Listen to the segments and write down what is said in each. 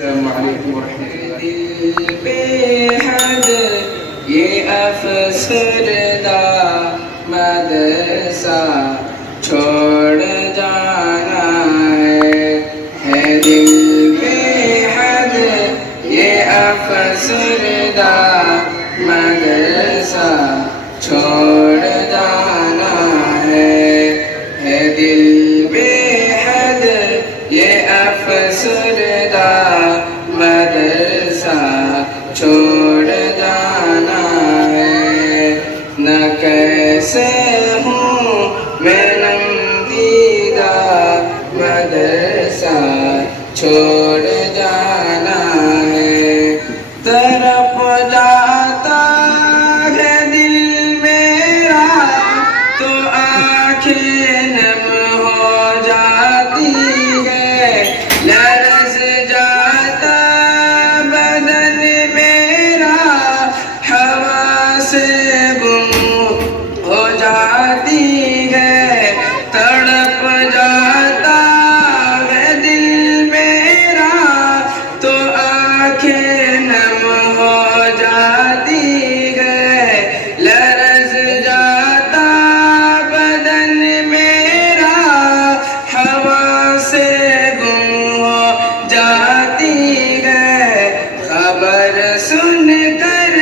السلام علیکم ورحمۃ اللہ۔ دل بے حد یہ افسردہ مدرسہ چھوڑ جانا ہے دل بے حد یہ افسردہ مدرسہ چھوڑ جانا ہے دل بے حد یہ افسردہ مدرسہ چھوڑ جانا ہے۔ نہ کیسے ہوں میں نمدیدہ مدرسہ چھوڑ جانا ہے۔ تڑپ جاتا ہے دل میرا تو آنکھیں نم ہو جاتی ہے، لرز جاتا بدن میرا ہوا سے گم ہو جاتی ہے۔ تڑپ جاتا ہے دل میرا تو آنکھیں نم ہو جاتی ہے، لرز جاتا بدن میرا ہوا سے گم ہو جاتی ہے۔ خبر سن کر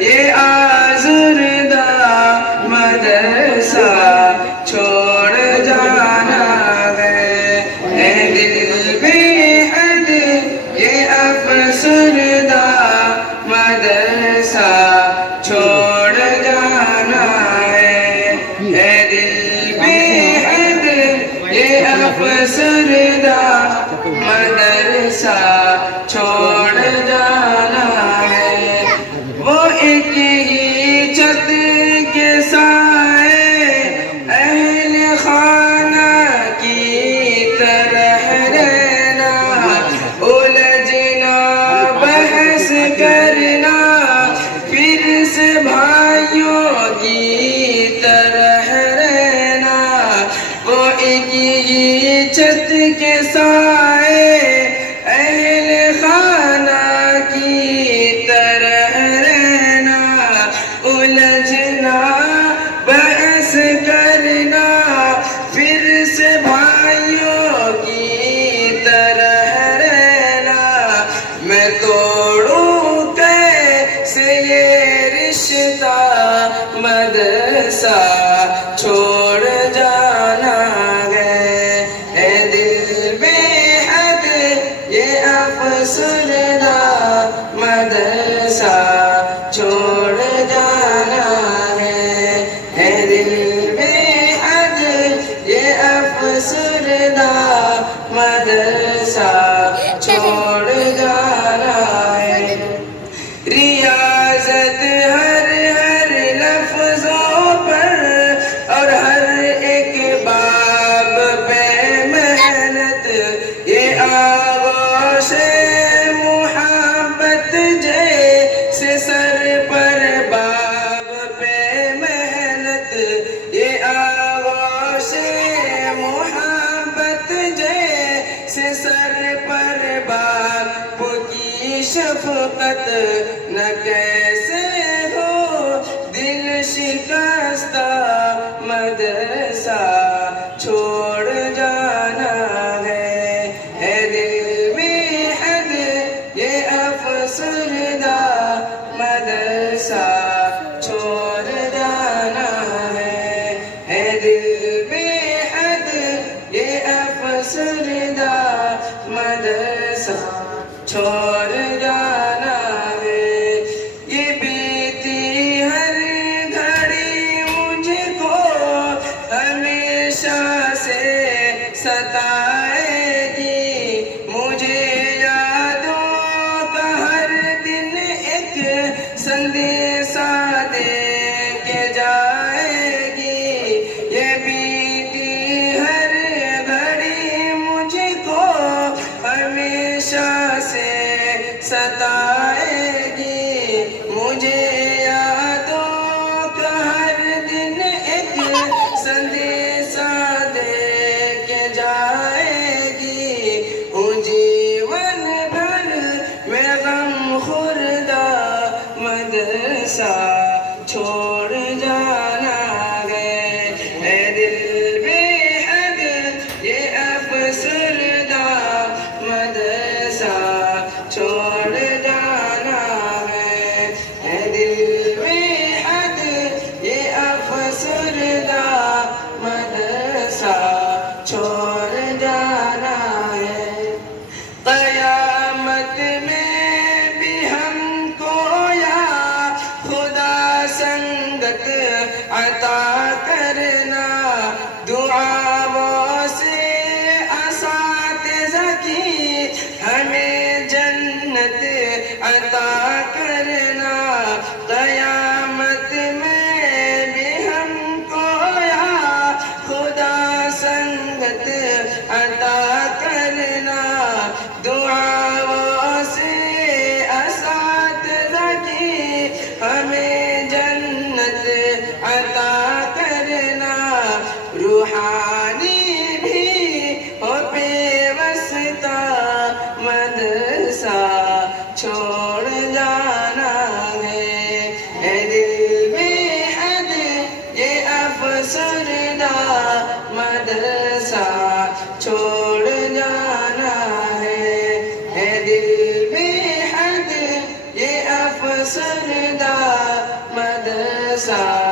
یہ آزردہ مدرسہ چھوڑ جانا ہے۔ اے دل بے حد یہ افسردہ مدرسہ چھوڑ جانا ہے۔ اے دل بے حد یہ افسردہ مدرسہ چھوڑ جانا ہے۔ وہ ایک ہی چھت کے سائے اہل خانہ کی طرح رہنا، الجھنا بحث کرنا پھر سے بھائیوں کی طرح رہنا۔ وہ ایک ہی چھت کے سائے اہل خانہ کی طرح رہنا، الجھنا بحث کرنا پھر سے بھائیوں کی طرح رہنا۔ میں توڑوں کیسے یہ رشتہ مدرسہ چھوڑ جانا ہے۔ اے دل بے حد یہ افسردہ مدرسہ چھوڑ جانا ہے۔ اے دل بے حد یہ افسردہ مدرسہ چھوڑ جانا ہے۔ ریاضت ہر لفظوں پر اور ہر ایک باب پہ محنت، یہ آغوش محبت جیسے سر پر باب پہ محنت، یہ آغوش محبت جیسے سر پر باپ کی شفقت، نہ کیسے ہو دل شکستہ مدرسہ چھوڑ جانا ہے۔ اے دل بے حد یہ افسردہ مدرسہ چھوڑ جانا ہے۔ اے دل بے حد یہ افسردہ مدرسہ چھوڑ جانا ہے۔ یہ بیتی ہر گھڑی مجھ کو ہمیشہ سے ستائے گی، مجھے یادوں کا ہر دن ایک سندیسہ دے کے جائے گی۔ یہ بیتی ہر گھڑی مجھ کو ہمیشہ سے ستائے گی، مجھے یادوں کا ہر دن ایک سندیسہ دے کے جائے گی۔ جیون بھر مدرسہ چھوڑ جانا ہے دل میں حد یہ افسردہ مدرسہ چھوڑ جانا ہے قیامت میں بھی ہم کو یا خدا سنگت عطا کرنا دعاؤں سے اساتذہ کی ہمیں جنت عطا کرنا قیامت میں بھی ہم کو یا خدا سنگت عطا کرنا دعاؤں سے اساتذہ کی ہمیں جنت عطا کرنا روحانی بھی ہو پیوستہ مدرسہ چھوڑ جانا ہے دل میں حد یہ افسردہ مدرسہ چھوڑ جانا ہے دل میں حد یہ افسردہ مدرسہ